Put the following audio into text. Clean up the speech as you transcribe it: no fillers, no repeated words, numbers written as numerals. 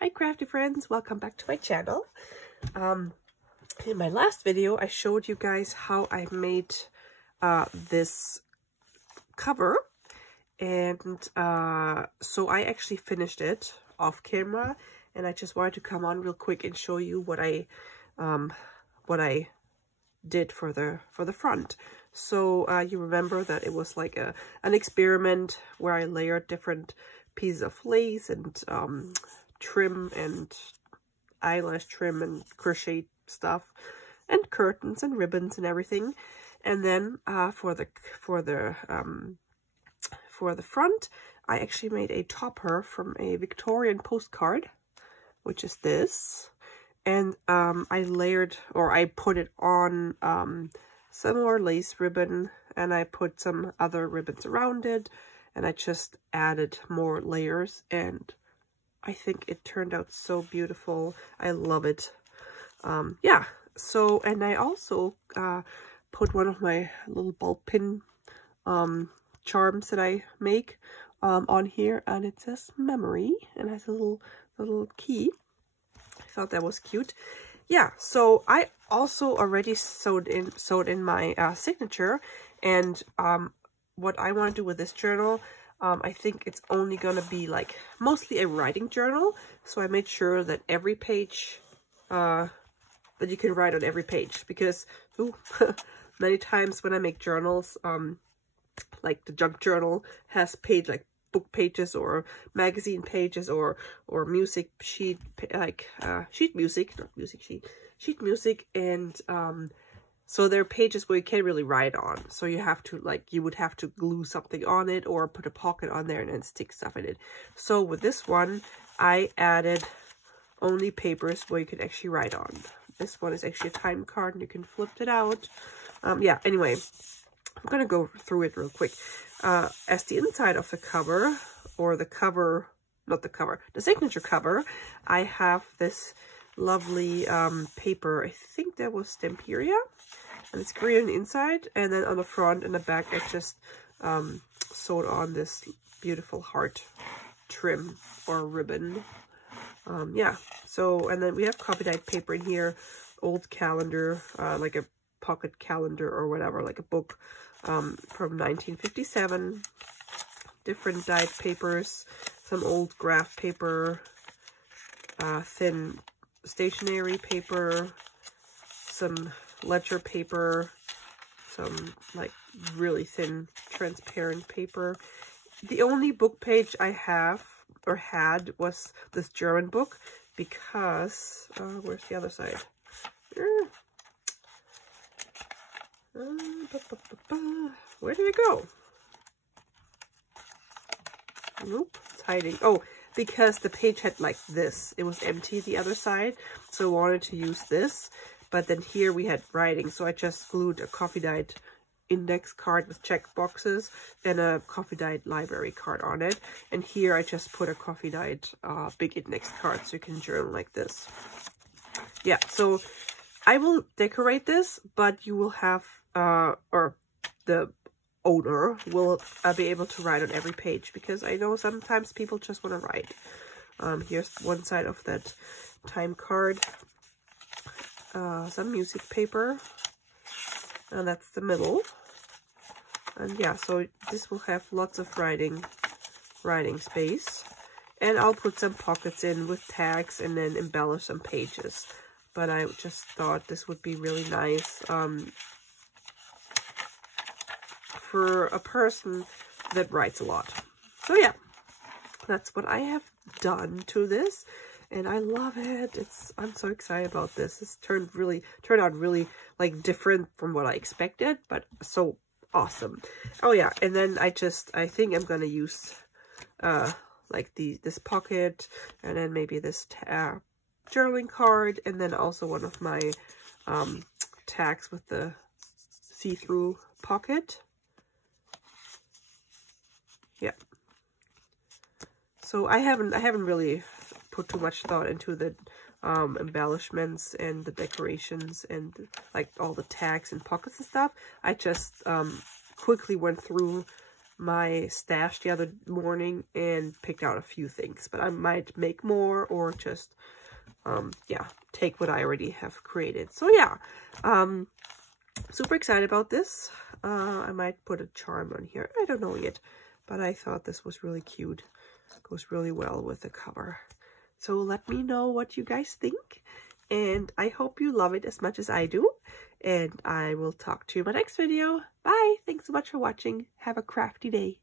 Hi crafty friends, welcome back to my channel. In my last video I showed you guys how I made this cover, and so I actually finished it off camera, and I just wanted to come on real quick and show you what I did for the front. So you remember that it was like an experiment where I layered different pieces of lace and trim and eyelash trim and crochet stuff and curtains and ribbons and everything. And then for the front, I actually made a topper from a Victorian postcard, which is this. And I layered, or I put it on some more lace ribbon, and I put some other ribbons around it, and I just added more layers, and I think it turned out so beautiful. I love it. Yeah, so, and I also put one of my little ball pin charms that I make on here, and it says memory, and has a little key. I thought that was cute. Yeah, so I also already sewed in my signature, and what I want to do with this journal, I think it's only gonna be like mostly a writing journal. So I made sure that every page, that you can write on every page, because many times when I make journals, like the junk journal has like book pages or magazine pages or music sheet, like sheet music, not music sheet, sheet music, and so there are pages where you can't really write on, so you have to, like, you would have to glue something on it or put a pocket on there and then stick stuff in it. So with this one, I added only papers where you can actually write on. This one is actually a time card, and you can flip it out. Yeah, anyway, I'm gonna go through it real quick. As the inside of the cover, or the cover, not the cover, the signature cover, I have this lovely paper. I think that was Stamperia, and it's green on the inside, and then on the front and the back I just sewed on this beautiful heart trim or ribbon. Yeah, so, and then we have coffee dyed paper in here, old calendar, like a pocket calendar or whatever, like a book from 1957, different dyed papers, some old graph paper, thin stationery paper, some ledger paper, some like really thin transparent paper. The only book page I have or had was this German book, because where's the other side? Where did it go? Nope, it's hiding. Oh, because the page had like this. It was empty the other side, so I wanted to use this. But then here we had writing, so I just glued a coffee dyed index card with check boxes and a coffee dyed library card on it. And here I just put a coffee dyed big index card, so you can journal like this. Yeah, so I will decorate this, but you will have, or the owner will be able to write on every page, because I know sometimes people just want to write. Here's one side of that time card, some music paper, and that's the middle. And yeah, so this will have lots of writing space, and I'll put some pockets in with tags and then embellish some pages. But I just thought this would be really nice for a person that writes a lot. So yeah, that's what I have done to this, and I love it. I'm so excited about this. This turned out really like different from what I expected, but so awesome. Oh yeah, and then I think I'm gonna use like this pocket, and then maybe this journaling card, and then also one of my tags with the see-through pocket. Yeah. So I haven't really put too much thought into the embellishments and the decorations and like all the tags and pockets and stuff. I just quickly went through my stash the other morning and picked out a few things, but I might make more or just, yeah, take what I already have created. So yeah, super excited about this. I might put a charm on here. I don't know yet, but I thought this was really cute. Goes really well with the cover. So let me know what you guys think, and I hope you love it as much as I do. And I will talk to you in my next video. Bye! Thanks so much for watching. Have a crafty day.